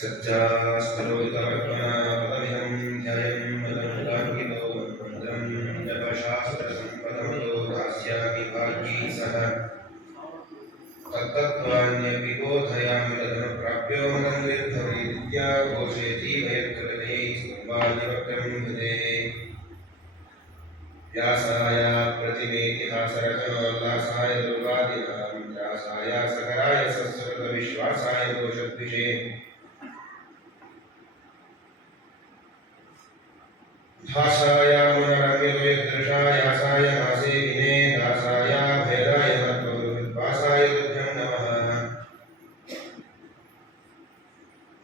सज्जास्तरोहितपद्मनाभमिदं ध्यायं मदनुदान्वितो मन्दं जपशास्त्रसम्पदमयोधास्यामि भाग्यै सह तत्तत्त्वान्यपि बोधयामि तदनुप्राप्यो मदं निर्भवेदित्या घोषयति भयत्कलने सम्पादिवक्त्रं भजे व्यासाय प्रतिमेतिहासरचनोल्लासाय दुर्वादिनां त्रासाय सकराय सस्वृतविश्वासाय दोषद्विषे भाषाया मनरम्यदृशायासाय भासे विने दासाय भेदाय तत्त्वभासाय तुभ्यं नमः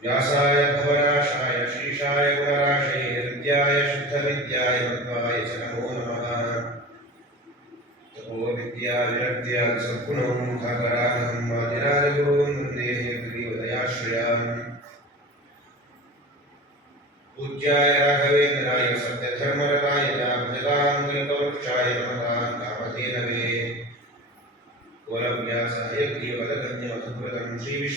व्यासाय भवनाशाय शीर्षाय गुणराशये विद्याय शुद्धविद्याय तत्त्वाय च नमो नमः तपोविद्या विरक्त्या सद्गुणं भगराहम्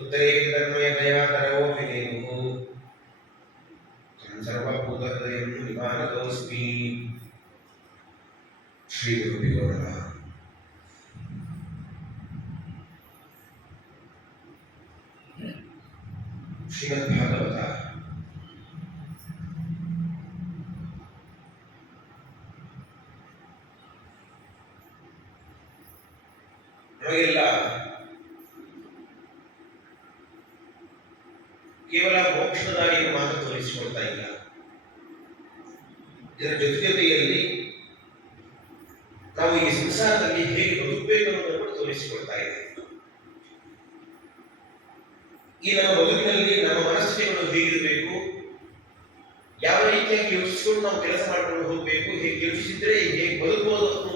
हृदयं तन्मयतया करोमि देवो त्वं सर्वभूतहृदयं निवारतोऽस्मि। श्रीगुरुभ्यो नमः। श्रीमद् ನಾವು ಈ ಸಂಸಾರದಲ್ಲಿ ಹೇಗೆ ಬದುಕಬೇಕು ಅನ್ನೋದನ್ನು ತೋರಿಸಿಕೊಳ್ತಾ ಇದೆ. ಈ ನಮ್ಮ ಬದುಕಿನಲ್ಲಿ ನಮ್ಮ ಮನಸ್ಥಿತಿಗಳು ಹೇಗಿರಬೇಕು? ಯಾವ ರೀತಿಯಾಗಿ ಯೋಚಿಸಿಕೊಂಡು ನಾವು ಕೆಲಸ ಮಾಡಿಕೊಂಡು ಹೋಗಬೇಕು? ಹೇಗೆ ಯೋಚಿಸಿದ್ರೆ ಹೇಗೆ ಬದುಕಬಹುದು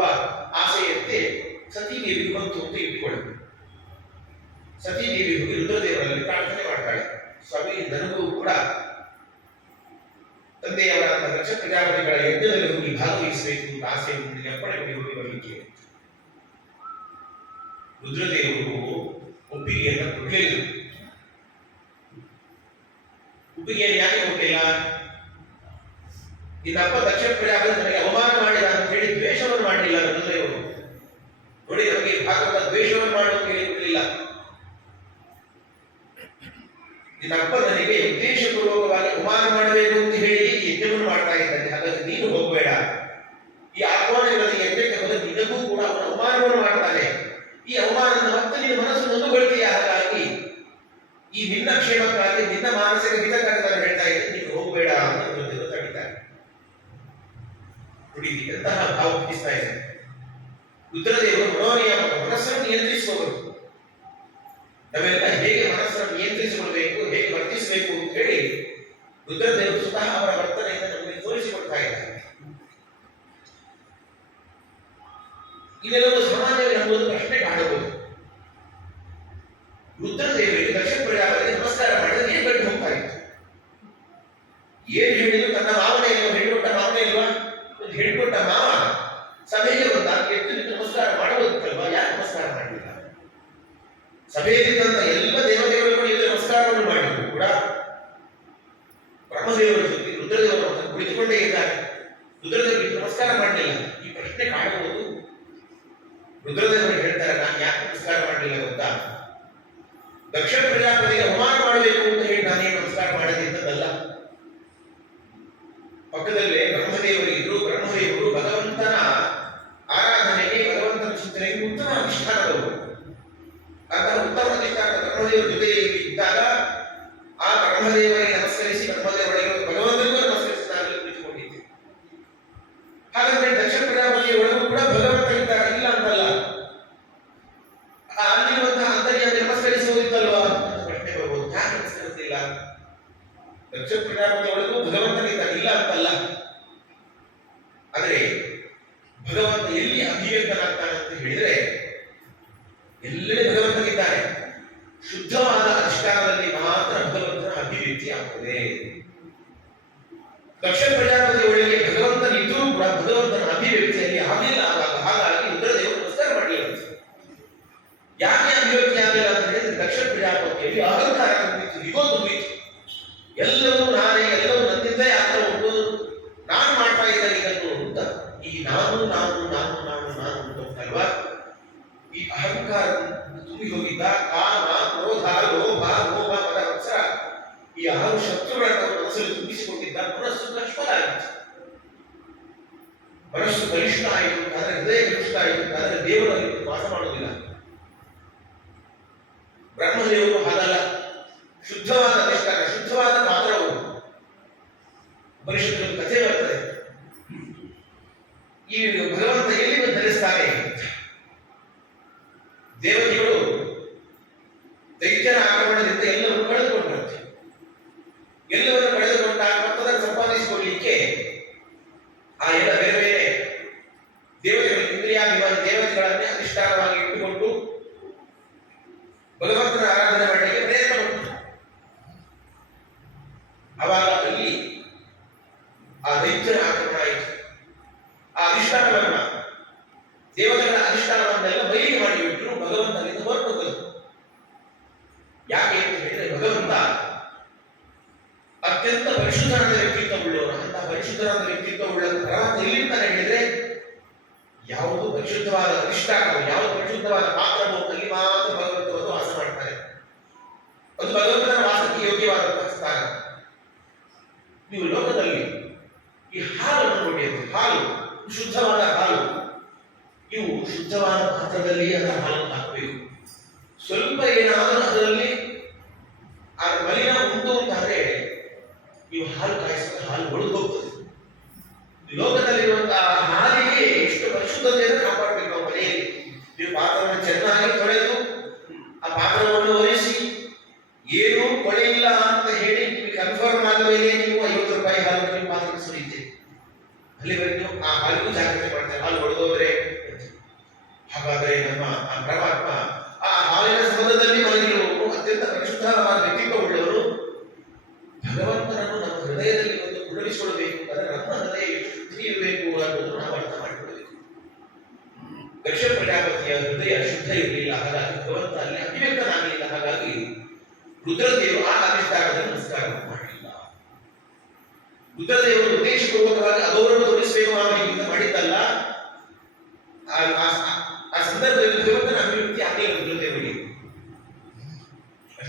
ಎಂಬ ಆಶಯಂತೆ ಸತೀದೇವಿ ಬಂತು ಅಂತ ಇಟ್ಕೊಳ್ಳಿ. ಸತೀದೇವಿ ಹೋಗಿ ರುದ್ರದೇವರಲ್ಲಿ ಪ್ರಾರ್ಥನೆ ಮಾಡ್ತಾಳೆ. ಸ್ವಾಮಿ ನನಗೂ ಕೂಡ ತಂದೆಯವರಾದ ದಕ್ಷ ಪ್ರಜಾಪತಿಗಳ ಯಜ್ಞದಲ್ಲಿ ಹೋಗಿ ಭಾಗವಹಿಸಬೇಕು ಅಂತ ಆಸೆಯನ್ನು ಅಪ್ಪಣೆ ಹೋಗಿ ಬರಲಿಕ್ಕೆ. ರುದ್ರದೇವರು ಒಪ್ಪಿಗೆಯನ್ನು ಕೊಡಲಿಲ್ಲ. ಒಪ್ಪಿಗೆಯನ್ನು ಯಾಕೆ ಕೊಟ್ಟಿಲ್ಲ ಈ ತಪ್ಪ ದಕ್ಷಿಣ ಪ್ರಜಾಪತಿ ನನಗೆ ಅವಮಾನ ಮಾಡಿದ ಅಂತ ಹೇಳಿ ದ್ವೇಷವನ್ನು ಮಾಡಲಿಲ್ಲ ನನ್ನಲ್ಲೇ ಇವರು ನೋಡಿ, ನಮಗೆ ಭಾಗವತ ದ್ವೇಷವನ್ನು ಮಾಡೋಕೆ ಇರಲಿಲ್ಲ ಈ ತಪ್ಪ ನನಗೆ ಉದ್ದೇಶಪೂರ್ವಕವಾಗಿ ಅವಮಾನ ಮಾಡಬೇಕು ಅಂತ ಹೇಳಿ ಯಜ್ಞವನ್ನು ಮಾಡ್ತಾ ಇದ್ದಾನೆ ಹಾಗಾದ್ರೆ ನೀನು ಹೋಗಬೇಡ. ಈ ಆಹ್ವಾನಗಳನ್ನು ಯಜ್ಞಕ್ಕೆ ಹೋದ ನಿನಗೂ ಕೂಡ ಅವನು ಅವಮಾನವನ್ನು ಮಾಡ್ತಾನೆ. Usted 那真不该不交流。ಮನಸ್ಸು ಬಲಿಷ್ಠ ಆಯಿತು ಆದರೆ ಹೃದಯ ಬಲಿಷ್ಠ ಆಯಿತು ಆದರೆ ದೇವರು ವಾಸ ಮಾಡುವುದಿಲ್ಲ. ದೇವತೆಗಳ ಅಧಿಷ್ಠಾನವನ್ನೆಲ್ಲ ಬಯಲಿಗೆ ಮಾಡಿಬಿಟ್ಟರು ಭಗವಂತನಿಂದ ಹೊರಟು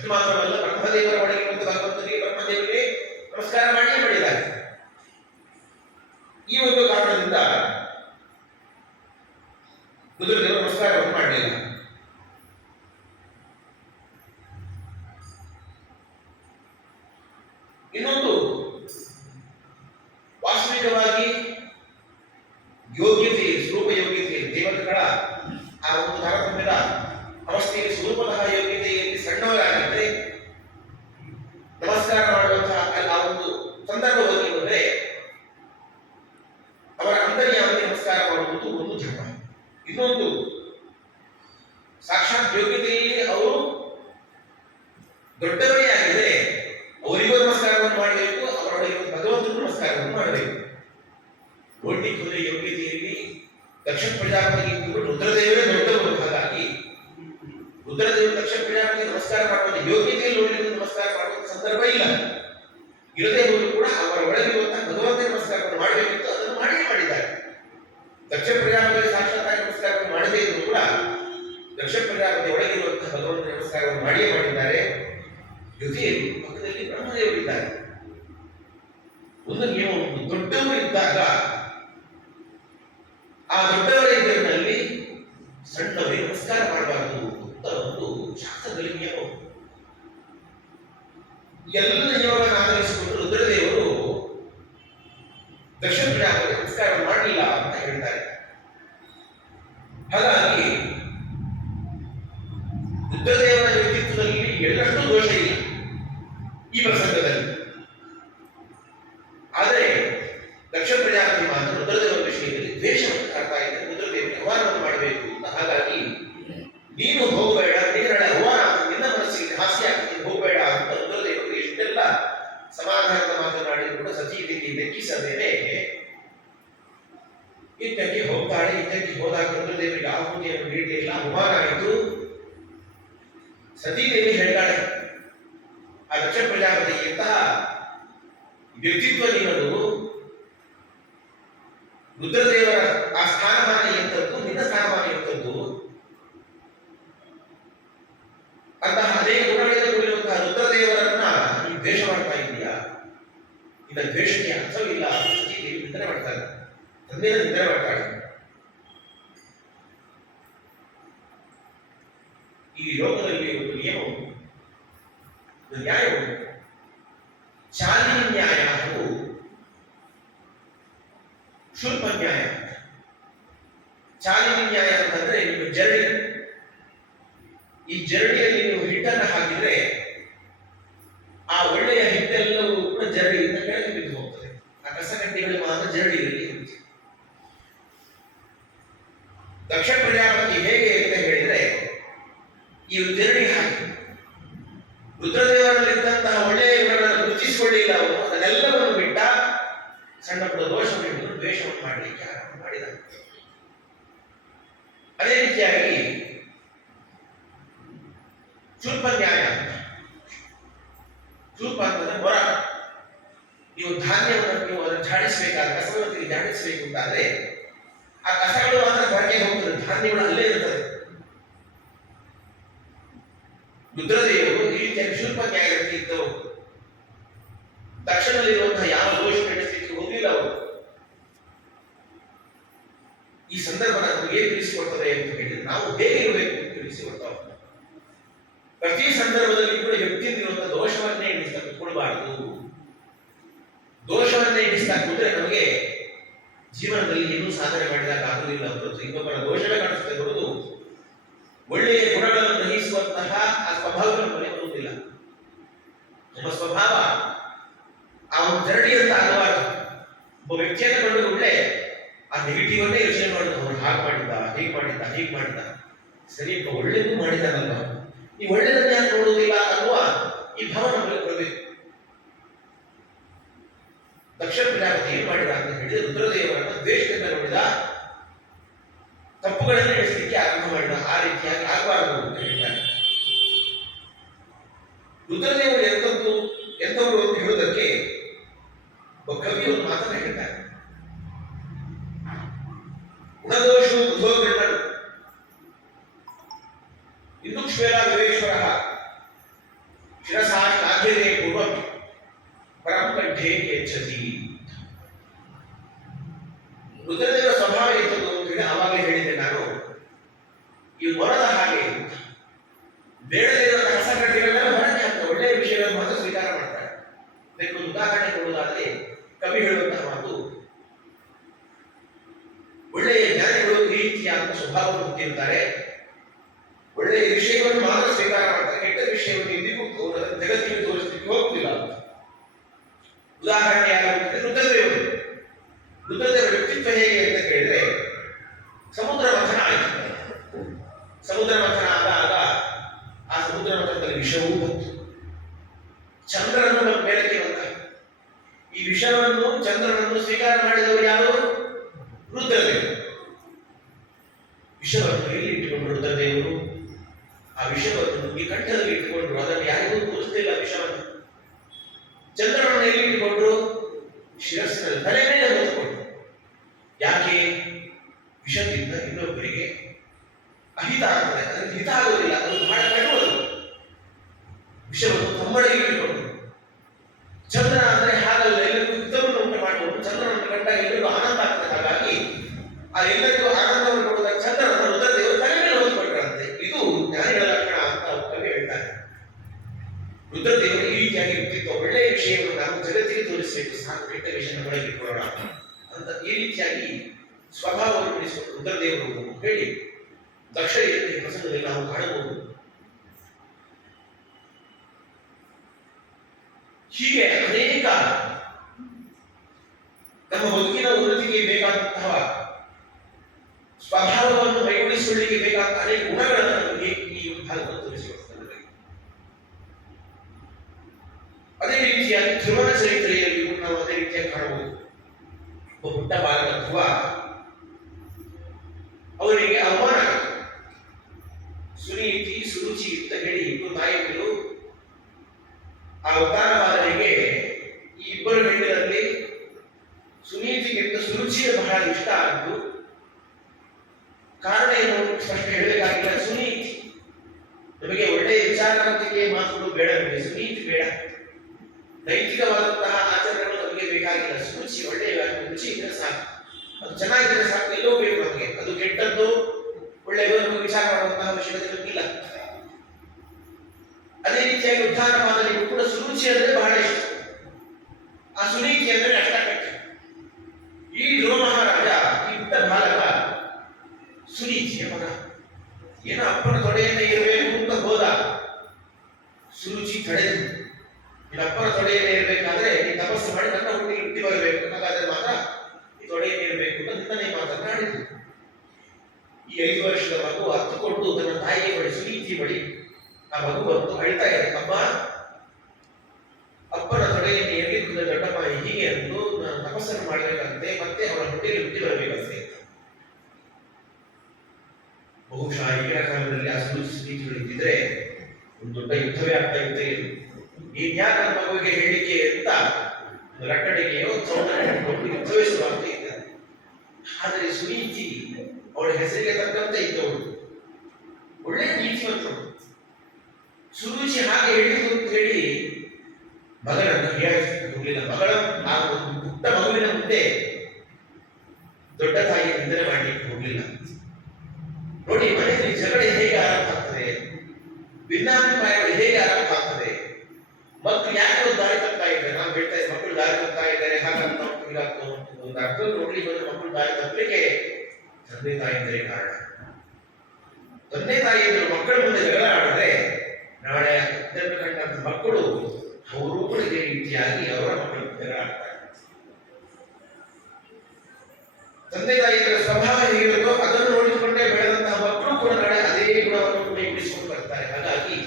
ಸಿನಿಮಾ ಮಾಡಬೇಕು, ಅವರೊಡನೆ ಭಗವಂತನ ನಮಸ್ಕಾರ ಮಾಡಬೇಕು. ಓಡಿ ಕುದುರೆ ಯೋಗ್ಯತೆಯಲ್ಲಿ ದಕ್ಷಿಣ ಪ್ರಜಾಪತಿಗೆ ಕೂಡ ರುದ್ರದೇವರೇ ದೊಡ್ಡವರು. ಹಾಗಾಗಿ ರುದ್ರದೇವರು ದಕ್ಷಿಣ ಪ್ರಜಾಪತಿ ನಮಸ್ಕಾರ ಮಾಡುವಂತ ಯೋಗ್ಯತೆಯಲ್ಲಿ ಓಡಿ ನಮಸ್ಕಾರ ಮಾಡುವಂತ ಸಂದರ್ಭ ಇಲ್ಲ. ಇರದೇ ದಕ್ಷಿಣ ವಿಳಾದಲ್ಲಿ ಉತ್ಕಾರ ಮಾಡಲಿಲ್ಲ ಅಂತ ಹೇಳ್ತಾರೆ ಹಾಗಾಗಿ you did ವ್ಯಕ್ತಿಯಲ್ಲಿರುವಂತಹ ದೋಷವನ್ನೇ ಎಣಿಸ್ತಾ ಕೂತ್ಕೊಳ್ಬಾರ್ದು. ದೋಷವನ್ನೇ ಎಣಿಸ್ತಾ ಕೂತ್ರೆ ನಮಗೆ ಜೀವನದಲ್ಲಿ ಏನೂ ಸಾಧನೆ ಮಾಡಿದಾಗ ಆಗುವುದಿಲ್ಲ ಹೊರತು ಇನ್ನೊಬ್ಬರ ದೋಷವೇ ಕಾಣಿಸ್ತಾ ಇರುವುದು ಒಳ್ಳೆಯ ಗುಣಗಳನ್ನು ಗ್ರಹಿಸುವಂತಹ ಆ ಸ್ವಭಾವಗಳು ನಮಗೆ ಬರುವುದಿಲ್ಲ. ನಮ್ಮ ಸ್ವಭಾವ ಆ ಒಂದು ಜರಡಿ ಅಂತ ಆಗಬಾರದು ಒಬ್ಬ ವ್ಯಕ್ತಿಯನ್ನು ಕಂಡು ಒಳ್ಳೆ ಆ ನೆಗೆಟಿವ್ ಅನ್ನೇ ಯೋಚನೆ ಮಾಡುದು ಅವನು ಹಾಗೆ ಮಾಡಿದ್ದ, ಹೀಗೆ ಮಾಡಿದ್ದ ಹೀಗೆ ಮಾಡಿದ್ದ. ಸರಿ, ಒಳ್ಳೇದು ಮಾಡಿದಾನಲ್ವ ಈ ಒಳ್ಳೆಯದನ್ನ ಯಾಕೆ ನೋಡುವುದಿಲ್ಲ ಅನ್ನುವ ಈ ಭಾವ ಕೊಡಬೇಕು. ದಕ್ಷಿಣ ಪ್ರಜಾಪತಿ ಏನು ಮಾಡಿದ ಅಂತ ಹೇಳಿದ್ರೆ ರುದ್ರದೇವರನ್ನ ದ್ವೇಷದಿಂದ ನೋಡಿದ ತಪ್ಪುಗಳನ್ನು ನಡೆಸಲಿಕ್ಕೆ ಆರಂಭ ಮಾಡಿದ ಆ ರೀತಿಯಾಗಿ ಆಗಬಾರದು ಅಂತ ಹೇಳ್ತಾರೆ ರುದ್ರದೇವರು ಎಂತದ್ದು, ಎಂತವರು ಅಂತ ಹೇಳುವುದಕ್ಕೆ ಕವಿ ಒಂದು ಮಾತನ್ನ ಹೇಳ್ತಾರೆ. ರುದ್ರದೇವರ ಆನಂದವನ್ನು ಕೊಡುವುದ ಚಂದ್ರನ ರುದ್ರದೇವರು ತಲೆ ಮೇಲೆ ಹೊತ್ಕೊಟ್ರಂತೆ ಇದು ಜ್ಞಾನಿಗಳ ಲಕ್ಷಣ ಅಂತ ಅವ್ರು ಕವಿ ಹೇಳ್ತಾರೆ. ರುದ್ರದೇವರು ಈ ರೀತಿಯಾಗಿ ವ್ಯಕ್ತಿತ್ವ ಒಳ್ಳೆಯ ವಿಷಯವನ್ನು ನಾವು ಜಗತ್ತಿಗೆ ತೋರಿಸಬೇಕು. ಸಾಕು, ಕೆಟ್ಟ ವಿಷಯವನ್ನು ಒಳಗೆ ಇಟ್ಕೊಳ್ಳೋಣ ಅಂತ ಈ ರೀತಿಯಾಗಿ ಸ್ವಭಾವವನ್ನು ಬಿಡಿಸಿಕೊಂಡು ರುದ್ರದೇವರು ಹೇಳಿ. ದಕ್ಷ ಈ ಪ್ರಸಂಗದಲ್ಲಿ ನಾವು ಕಾಣಬಹುದು. ಹೀಗೆ ಅನೇಕ ನಮ್ಮ ಬದುಕಿನ ಮೈಗೂಡಿಸಿಕೊಳ್ಳಿಕ್ಕೆ ಬೇಕಾದ ಅನೇಕ ಗುಣಗಳನ್ನು ನಮಗೆ ಈ ಭಾಗವನ್ನು ತೋರಿಸಿಕೊಡ್ತದೆ ಅದೇ ರೀತಿಯಾಗಿ ಧ್ರುವನ ಚರಿತ್ರೆಯಲ್ಲಿ ನಾವು ಅದೇ ರೀತಿಯಾಗಿ ಕಾಣಬಹುದು ಒಬ್ಬ ಪುಟ್ಟ ಬಾಲಕ ಧ್ರುವ ಅವನಿಗೆ ಅವಮಾನ ಆಯಿತು. ಸುನೀತಿ ಸುರುಚಿ ಅಂತ ಹೇಳಿ ಇಬ್ಬರು ತಾಯಿಗಳು ಆ ಉದ್ದಾರವಾದನಿಗೆ ಈ ಇಬ್ಬರು ಹೆಣ್ಣಿನಲ್ಲಿ ಸುನೀತಿಗಿಂತ ಸುರುಚಿಯ ಬಹಳ ಇಷ್ಟ ಆಗಿದ್ದು ಕಾರಣ ಏನು ಅಂತ ಸ್ಪಷ್ಟ ಹೇಳಬೇಕಾಗಿಲ್ಲ ಸುನೀತಿ, ನಮಗೆ ಒಳ್ಳೆಯ ವಿಚಾರವಂತಿಕೆ ಮಾತುಗಳು ಬೇಡ ನಮಗೆ ಸುನೀತಿ ಬೇಡ. ನೈತಿಕವಾದಂತಹ ಆಚರಣೆಗಳು ನಮಗೆ ಬೇಕಾಗಿಲ್ಲ. ಸುರುಚಿ, ಒಳ್ಳೆಯ ರುಚಿ ಇದ್ರೆ ಸಾಕು. ಅದು ಚೆನ್ನಾಗಿದ್ರೆ ಸಾಕು ಎಲ್ಲೋ ಬೇಕು ನಮಗೆ ಅದು ಕೆಟ್ಟದ್ದು ಒಳ್ಳೆಯದು ನಮಗೆ ವಿಚಾರ ಮಾಡುವಂತಹ ಅವಶ್ಯಕತೆ ಇಲ್ಲ ಅದೇ ರೀತಿಯಾಗಿ ಉದ್ಧಾರವಾದನಿಗೂ ಕೂಡ ಸುರುಚಿ ಅಂದ್ರೆ ಬಹಳ ಇಷ್ಟ. ಆ ಸುನೀತಿ ಅಂದ್ರೆ ಅಷ್ಟಕಟ್ಟ ಈ ಧ್ರುವ ಮಹಾರಾಜ ಈ ಪುಟ್ಟ ಬಾಲಕ ಸುನೀತಿಯ ಮಗ. ಏನೋ ಅಪ್ಪನ ತೊಡೆಯನ್ನೇ ಇರಬೇಕು ಅಂತ ಹೋದ. ಸುರುಚಿ ತಡೆದು. ನಿನ್ನ ಅಪ್ಪನ ಇರಬೇಕಾದ್ರೆ ನೀ ತಪಸ್ಸು ಮಾಡಿ ನನ್ನ ಹುಟ್ಟಿಗೆ ಹುಟ್ಟಿ ಬರಬೇಕು ಹಾಗಾದ್ರೆ ಮಾತ್ರ ಈ ತೊಡೆಯನ್ನೇ ಇರಬೇಕು ಅಂತ ನಿನ್ನನೇ ಆಡಿದ್ರು ಈ ಐದು ವರ್ಷದ ಮಗು ಹತ್ತು ಕೊಟ್ಟು ತನ್ನ ತಾಯಿಗೆ ಬಳಿ ಸುನೀತಿ ಬಳಿ ಆ ಮಗು ಬಂದು ಅಳ್ತಾ ಇದೆ. ಅಮ್ಮ ಅಪ್ಪನ ತೊಡೆಯಲ್ಲಿ ಎಲ್ಲಿದ್ದ ದೊಡ್ಡಮ್ಮ ಹೀಗೆ ಅಂದು ನಾನು ತಪಸ್ಸನ್ನು ಮಾಡಬೇಕಂತೆ ಮತ್ತೆ ಅವರ ಹೊಟ್ಟೆಯಲ್ಲಿ ಹುಟ್ಟಿ ಬರಬೇಕಂತೆ ಅಂತ. ಬಹುಶಃ ಈಗಿನ ಕಾಲದಲ್ಲಿ ಸುರುಚಿ ಸುನೀತಿಗಳು ಇದ್ದಿದ್ರೆ ಒಂದು ದೊಡ್ಡ ಯುದ್ಧವೇ ಆಗ್ತಾ ಇತ್ತು ನೀನ್ ಜ್ಞಾನ ಮಗುವಿಗೆ ಹೇಳಿಕೆ ಅಂತ ರಟ್ಟಣಿಗೆಯೋ ಸೌಂದರ್ಯ ಹಿಡ್ಕೊಂಡು ಯುದ್ಧವೇ ಶುರುವಾಗ್ತಾ ಇದ್ದಾರೆ ಆದರೆ ಸುನೀತಿ, ಅವಳ ಹೆಸರಿಗೆ ತಕ್ಕಂತೆ ಇದ್ದವಳು. ಒಳ್ಳೆ ನೀತಿವಂತಳು ಸುರುಚಿ ಹಾಗೆ ಹೇಳಿದ್ರು ಅಂತ ಹೇಳಿ ಮಗನನ್ನು ಹೇಳಿಲ್ಲ ಮಗಳ ಆ ಒಂದು ಪುಟ್ಟ ಮಗುವಿನ ಮುಂದೆ ದೊಡ್ಡ ತಾಯಿ ನಿಂದನೆ ಮಾಡಲಿಕ್ಕೆ ಹೋಗಲಿಲ್ಲ ನೋಡಿ ಮನೆಯಲ್ಲಿ ಜಗಳ ಹೇಗೆ ಆರಂಭ ಆಗ್ತದೆ ಭಿನ್ನಾಭಿಪ್ರಾಯಗಳು ಹೇಗೆ ಆರಂಭ ಆಗ್ತದೆ ಮಕ್ಕಳು ಯಾಕೆ ಒಂದು ದಾರಿ ತಪ್ತಾ ಇದ್ದಾರೆ ನಾವು ಹೇಳ್ತಾ ಇದ್ದೀವಿ ಮಕ್ಕಳು ದಾರಿ ತಪ್ತಾ ಇದ್ದಾರೆ ಹಾಗಾಗ್ತಾ ಉಂಟು ಹೀಗಾಗ್ತಾ ಉಂಟು ಒಂದು ಅರ್ಥ ನೋಡ್ಲಿಕ್ಕೆ ಬಂದ್ರೆ ಮಕ್ಕಳು ದಾರಿ ತಪ್ಪಲಿಕ್ಕೆ ತಂದೆ ತಾಯಿಯಿಂದಲೇ ಕಾರಣ. ತಂದೆ ತಾಯಿಯಂದರು ಮಕ್ಕಳ ಮುಂದೆ ಜಗಳ ಆಡಿದ್ರೆ ನಾಳೆ ಕಂಡಂತ ಮಕ್ಕಳು ಅವರು ಕೂಡ ರೀತಿಯಾಗಿ ಅವರ ಮಕ್ಕಳ ಜಗಳ ಆಡ್ತಾರೆ. ತಂದೆ ತಾಯಿಯರ ಸ್ವಭಾವ ಹೇಗಿರುತ್ತೋ ಅದನ್ನು ನೋಡಿಕೊಂಡೇ ಬೆಳೆದಂತಹ ಮಕ್ಕಳು ಕೂಡ ನಾಳೆ ಅದೇ ಗುಣವನ್ನು ಕೈಪಿಡಿಸಿಕೊಂಡು ಬರ್ತಾರೆ. ಹಾಗಾಗಿ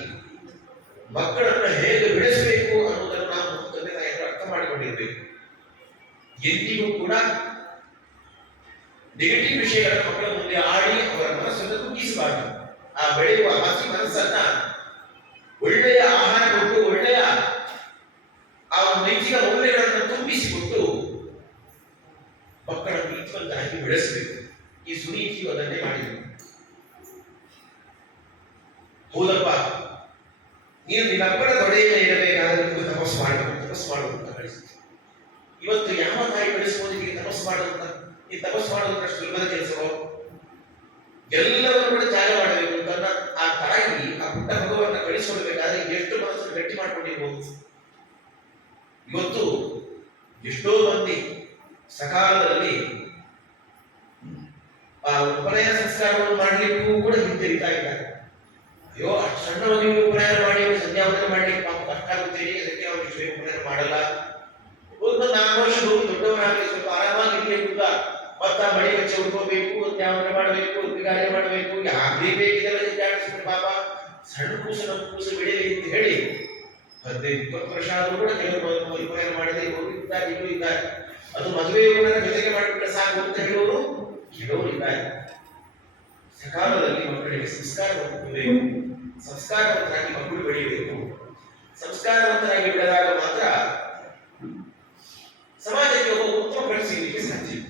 ಮಕ್ಕಳನ್ನು ಹೇಗೆ ಬೆಳೆಸಬೇಕು ಅನ್ನೋದನ್ನು ನಾವು ತಂದೆ ತಾಯಿಯರು ಅರ್ಥ ಮಾಡಿಕೊಂಡಿರಬೇಕು. ಎಂದಿಗೂ ಕೂಡ ನೆಗೆಟಿವ್ ವಿಷಯಗಳ ಮಕ್ಕಳ ಮುಂದೆ ಆಡಿ ಅವರ ಮನಸ್ಸನ್ನು ಕುಗ್ಗಿಸಬಾರದು. ಆ ಬೆಳೆಯುವ ಹಸಿ ಮನಸ್ಸನ್ನ ಒಳ್ಳೆಯ ಆಹಾರ ಕೊಟ್ಟು ಒಳ್ಳೆಯ ಆ ನೈತಿಕ ಮೌಲ್ಯಗಳನ್ನು ತುಂಬಿಸಿಕೊಟ್ಟು ಮಕ್ಕಳ ನೀತಿವಂತರಾಗಿ ಬೆಳೆಸಬೇಕು. ಈ ಸುನೀತಿ ಅದನ್ನೇ ಮಾಡಿದರು. ಹೌದಪ್ಪ. ನೀನು ನಿನ್ನ ಮಕ್ಕಳ ತೊಡೆಯಲ್ಲಿ ಇರಬೇಕಾದ್ರೆ ನೀವು ತಪಸ್ಸು ಮಾಡಬೇಕು ತಪಸ್ಸು ಮಾಡಬೇಕು ಅಂತ ಕಳಿಸಿತು ಇವತ್ತು ಯಾವ ತಾಯಿ ಬೆಳೆಸುವುದಕ್ಕೆ ತಪಸ್ಸು ಮಾಡೋದಂತ ಈ ತಪಸ್ಸು ಅಷ್ಟು ಸುಲಭದ ಕೆಲಸವೋ ಎಲ್ಲವನ್ನು ಕೂಡ ತ್ಯಾಗ ಮಾಡಬೇಕು ತನ್ನ ಆ ತಾಯಿ, ಆ ಪುಟ್ಟ ಮಗುವನ್ನು ಕಳಿಸಿಕೊಡ್ಬೇಕಾದ್ರೆ ಎಷ್ಟು ಮನಸ್ಸನ್ನು ಗಟ್ಟಿ ಮಾಡ್ಕೊಂಡಿರ್ಬೋದು. ಇವತ್ತು ಎಷ್ಟೋ ಮಂದಿ ಸಕಾಲದಲ್ಲಿ ಆ ಉಪನಯ ಸಂಸ್ಕಾರವನ್ನು ಮಾಡಲಿಕ್ಕೂ ಕೂಡ ಹಿಂತಿರಿತಾ ಇದ್ದಾರೆ. ಅಯ್ಯೋ, ಅಷ್ಟು ಸಣ್ಣ ಮಗುವಿಗೆ ಉಪನಯನ ಮಾಡಿ ಸಂಧ್ಯಾ ಸಂಧ್ಯಾವಂದನೆ ಮಾಡ್ಲಿಕ್ಕೆ ಪಾಪ ಕಷ್ಟ ಆಗುತ್ತೆ ಅದಕ್ಕೆ ಅವನು ಶ್ರೀ ಉಪನಯನ ಮಾಡಲ್ಲ. ಒಂದು ನಾಲ್ಕು ವರ್ಷ ದೊಡ್ಡವರಾಗಲಿ, ಸ್ವಲ್ಪ ಆರಾಮಾಗಿ ಇರ್ಲಿ ಕೂಡ ಮತ್ತ ಮಡಿ ಬಚ್ಚೆ ಉಟ್ಕೋಬೇಕು ತ್ಯಾವನ ಮಾಡಬೇಕು ಉಪ್ಪಿಗಾರೆ ಮಾಡಬೇಕು ಯಾಕೆ ಬೇಕಿದೆಲ್ಲ ಜಾಡಿಸ್ಬಿಟ್ಟು ಪಾಪ ಸಣ್ಣ ಕೂಸು ನಮ್ಮ ಕೂಸು ಬೆಳೀಲಿ ಅಂತ ಹೇಳಿ ಹದಿನೈದು, ಇಪ್ಪತ್ತು ವರ್ಷ ಆದರೂ ಕೂಡ ಕೆಲವರು ಮಾಡಿದ್ರೆ ಇವರು ಇದ್ದಾರೆ ಇವರು ಇದ್ದಾರೆ. ಅದು ಮದುವೆ ಉಪನಯನ ಜೊತೆಗೆ ಮಾಡಿಬಿಟ್ರೆ ಸಾಕು ಅಂತ ಹೇಳೋರು ಕೆಲವರು ಇದ್ದಾರೆ. ಸಕಾಲದಲ್ಲಿ ಮಕ್ಕಳಿಗೆ ಸಂಸ್ಕಾರವನ್ನು ಕೊಡಬೇಕು ಸಂಸ್ಕಾರವಂತರಾಗಿ ಮಕ್ಕಳು ಬೆಳೆಯಬೇಕು. ಸಂಸ್ಕಾರವಂತರಾಗಿ ಬೆಳೆದಾಗ ಮಾತ್ರ ಸಮಾಜಕ್ಕೆ ಒಬ್ಬ ಉತ್ತಮ ಸಿಗಲಿಕ್ಕೆ ಸಾಧ್ಯ.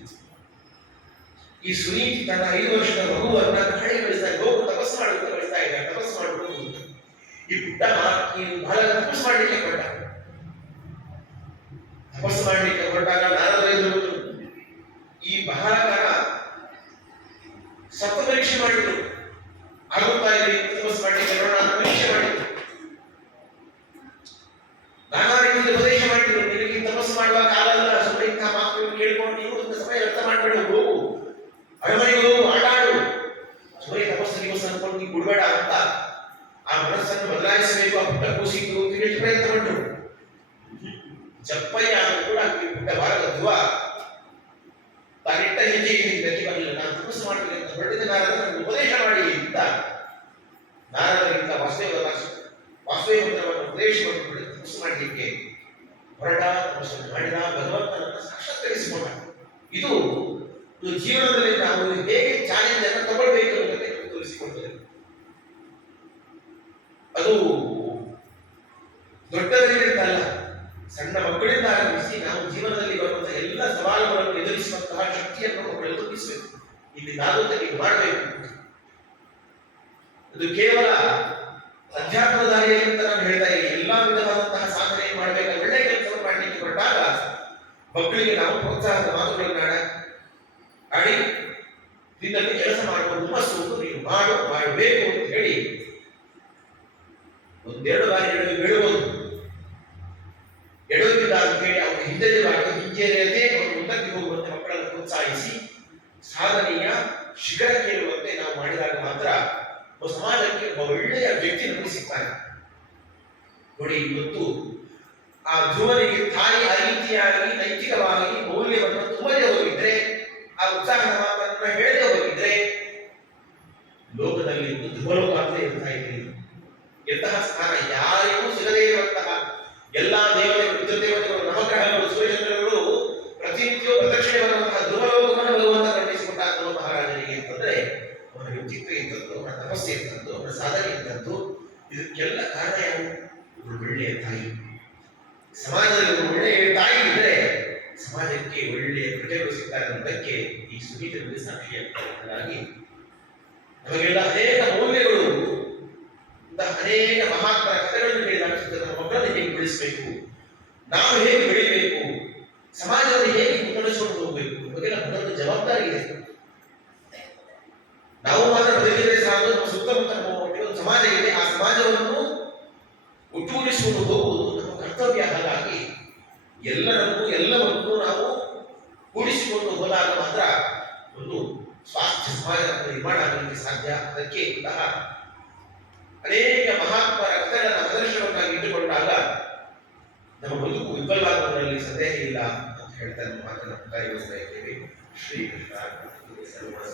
ಈ ಸುನೀತಿ ತನ್ನ ಐದು ವರ್ಷದ ಮಗುವನ್ನ ಕಡೆ ಕಳಿಸ್ತಾ ಹೋಗು ತಪಸ್ಸು ಮಾಡುವಂತ ಕಳಿಸ್ತಾ ಇದ್ದ ತಪಸ್ಸು ಮಾಡಬಹುದು. ಈ ಪುಟ್ಟ ಈ ಬಾಲಕ ತಪಸ್ಸು ಮಾಡಲಿಕ್ಕೆ ಹೊರಟ ತಪಸ್ಸು ಮಾಡಲಿಕ್ಕೆ ಹೊರಟಾಗ ನಾರದ ಎದುರು ಈ ಬಹಳ ಕಾಲ ಸತ್ತ ಪರೀಕ್ಷೆ ಮಾಡಿದ್ರು. ಆಗುತ್ತಾ ಇದೆ ತಪಸ್ಸು ಮಾಡಲಿಕ್ಕೆ ನೋಡೋಣ. ಪರೀಕ್ಷೆ ಮಾಡಿದ್ರು. ನಾನಾ ಉಪದೇಶ ಮಾಡಿದ್ರು ನಿನಗೆ ಈ ತಪಸ್ಸು ಮಾಡುವ ಕಾಲ ಅಲ್ಲ ಸುಮ್ಮನೆ ಇಂಥ ಮಾತುಗಳನ್ನು ಕೇಳಿಕೊಂಡು ನೀವು ಒಂದು ಸಮಯ ವ್ಯರ್ಥ ಮಾಡಬೇಡ ಹೋಗು ಅರಮನೆಗೆ ಆಡಾಡು ಸೂರ್ಯ ತಪಸ್ಸು ಗಿಪಸ್ಸು ಅನ್ಕೊಂಡು ನೀವು ಬಿಡಬೇಡ ಅಂತ ಆ ಮನಸ್ಸನ್ನು ಬದಲಾಯಿಸಬೇಕು, ಆ ಪುಟ್ಟ ಕೂಸಿದ್ದು ಎಷ್ಟು ಪ್ರಯತ್ನ ಪಟ್ಟರು ಚಪ್ಪಯ್ಯ ಕೂಡ ಪುಟ್ಟ ಬಾಲಕ ಧ್ರುವ ತಾನಿಟ್ಟ ಹೆಜ್ಜೆಗೆ ಗತಿ ಬರಲಿಲ್ಲ ನಾನು ತಪಸ್ಸು ಮಾಡಬೇಕು ಅಂತ ಹೊರಟಿದ್ದ ನಾರದ ನನಗೆ ಉಪದೇಶ ಮಾಡಿ ಅಂತ ನಾರದರಿಂದ ವಾಸುದೇವ ವಾಸುದೇವ ಮಂತ್ರವನ್ನು ಉಪದೇಶ ಮಾಡಿಬಿಟ್ಟು ತಪಸ್ಸು ಮಾಡಲಿಕ್ಕೆ ಹೊರಟ ತಪಸ್ಸನ್ನು ಮಾಡಿದ ಭಗವಂತನನ್ನು ಸಾಕ್ಷಾತ್ಕರಿಸಿಕೊಂಡ. ಇದು ಜೀವನದಲ್ಲಿ ನಾವು ಹೇಗೆ ಚಾಲೆಂಜ್ ಅನ್ನು ತಗೊಳ್ಬೇಕು ಅನ್ನೋದಕ್ಕೆ ನಮಗೆ ತೋರಿಸಿಕೊಡ್ತದೆ ಅದು ದೊಡ್ಡವರಿಂದ ಅಲ್ಲ ಸಣ್ಣ ಮಕ್ಕಳಿಂದ ಆರಂಭಿಸಿ ನಾವು ಜೀವನದಲ್ಲಿ ಬರುವಂತಹ ಎಲ್ಲ ಸವಾಲುಗಳನ್ನು ಎದುರಿಸುವಂತಹ ಶಕ್ತಿಯನ್ನು ಮಕ್ಕಳು ರೂಪಿಸಬೇಕು ಇಲ್ಲಿ ಆಗುತ್ತೆ ನೀವು ಮಾಡಬೇಕು ಇದು ಕೇವಲ ಅಧ್ಯಾತ್ಮದ ದಾರಿಯಲ್ಲಿ ಅಂತ ನಾನು ಹೇಳ್ತಾ ಇದ್ದೀನಿ ಎಲ್ಲಾ ವಿಧವಾದಂತಹ ಸಾಧನೆ ಮಾಡಬೇಕು ಒಳ್ಳೆ ಕೆಲಸವನ್ನು ಮಾಡಲಿಕ್ಕೆ ಹೊರಟಾಗ ಮಕ್ಕಳಿಗೆ ನಾವು ಪ್ರೋತ್ಸಾಹದ ಮಾತುಗಳನ್ನ ಆಡ- ಆಡಿ ಇದರಲ್ಲಿ ಕೆಲಸ ಮಾಡುವ ಹುಮ್ಮಸ್ಸು ನೀನು ಮಾಡು ಮಾಡಬೇಕು ಅಂತ ಹೇಳಿ ಒಂದೆರಡು ಬಾರಿ ಎಡವಿ ಬೀಳುವುದು ಎಡವಿಲ್ಲ ಅಂತ ಹೇಳಿ ಹಿಂಜೇರಿಯದೆ ಅವರು ಮುಂದಕ್ಕೆ ಹೋಗುವಂತೆ ಮಕ್ಕಳನ್ನು ಪ್ರೋತ್ಸಾಹಿಸಿ, ಸಾಧನೆಯ ಶಿಖರಕ್ಕೇರುವಂತೆ ನಾವು ಮಾಡಿದಾಗ ಮಾತ್ರ ಸಮಾಜಕ್ಕೆ ಒಬ್ಬ ಒಳ್ಳೆಯ ವ್ಯಕ್ತಿ ನಮಗೆ ಸಿಗ್ತಾನೆ. ನೋಡಿ, ಇವತ್ತು ಆ ಧ್ರುವನಿಗೆ ತಾಯಿ ರೀತಿಯಾಗಿ ನೈತಿಕವಾಗಿ ಮೌಲ್ಯವನ್ನು ತುಂಬದೇ ಹೋಗಿದ್ರೆ, ಆ ಉತ್ಸಾಹದ ಮಾತನ್ನ ಹೇಳದೆ ಹೋಗಿದ್ರೆ, ಲೋಕದಲ್ಲಿ ಒಂದು ಧ್ರುವಲೋಕ ಅಂತ ಇರ್ತಾ ಇರಲಿಲ್ಲ ಎಂತಹ ಸ್ಥಾನ ಯಾರಿಗೂ ಇದಕ್ಕೆಲ್ಲ ಕಾರಣ ಯಾರು ಒಳ್ಳೆಯ ತಾಯಿ. ಸಮಾಜದಲ್ಲಿ ಒಳ್ಳೆಯ ತಾಯಿ ಇದ್ರೆ ಸಮಾಜಕ್ಕೆ ಒಳ್ಳೆಯ ಪ್ರಜೆಗಳು ಸಿಗ್ತಾರೆ ಈ ಸುಗೀತದಲ್ಲಿ ಸಾಕ್ಷಿಯಾಗಿ ನಮಗೆಲ್ಲ ಅನೇಕ ಮೌಲ್ಯಗಳು ಅನೇಕ ಮಹಾತ್ಮರ ಕಥೆಗಳನ್ನು ಕೇಳಿದಾಗ ನಮ್ಮ ಮಕ್ಕಳನ್ನು ಹೇಗೆ ಬೆಳೆಸಬೇಕು, ನಾವು ಹೇಗೆ ಬೆಳಿಬೇಕು ಸಮಾಜದಲ್ಲಿ ಹೇಗೆ ಮುನ್ನಡೆಸಿಕೊಂಡು ಹೋಗಬೇಕು ನಮಗೆಲ್ಲ ಮೊದಲು ಜವಾಬ್ದಾರಿ ಇದೆ. ನಾವು ಮಾತ್ರ ಬೆಳೆದರೆ ಸಾಕು, ನಮ್ಮ ಸುತ್ತಮುತ್ತ ಸಮಾಜ ಇದೆ ಆ ಸಮಾಜವನ್ನು ಒಟ್ಟುಗೂಡಿಸಿಕೊಂಡು ಹೋಗುವುದು ನಮ್ಮ ಕರ್ತವ್ಯ. ಹಾಗಾಗಿ ಎಲ್ಲರನ್ನೂ, ಎಲ್ಲವನ್ನೂ ನಾವು ಕೂಡಿಸಿಕೊಂಡು ಹೋದಾಗ ಮಾತ್ರ ಒಂದು ಸ್ವಾಸ್ಥ್ಯ ಸಮಾಜ ನಿರ್ಮಾಣ ಆಗಲಿಕ್ಕೆ ಸಾಧ್ಯ. ಅದಕ್ಕೆ ಇಂತಹ ಅನೇಕ ಮಹಾತ್ಮರ ಕಥೆಗಳನ್ನು ಆದರ್ಶವನ್ನಾಗಿ ಇಟ್ಟುಕೊಂಡಾಗ ನಮ್ಮ ಬದುಕು ವಿಫಲವಾಗುವುದರಲ್ಲಿ ಸಂದೇಹ ಇಲ್ಲ ಅಂತ ಹೇಳ್ತಾ ಮಾತನ್ನು ಮುಕ್ತಾಯಗೊಳಿಸ್ತಾ ಇದ್ದೇವೆ. ಶ್ರೀ ಕೃಷ್ಣ ಸರ್ವ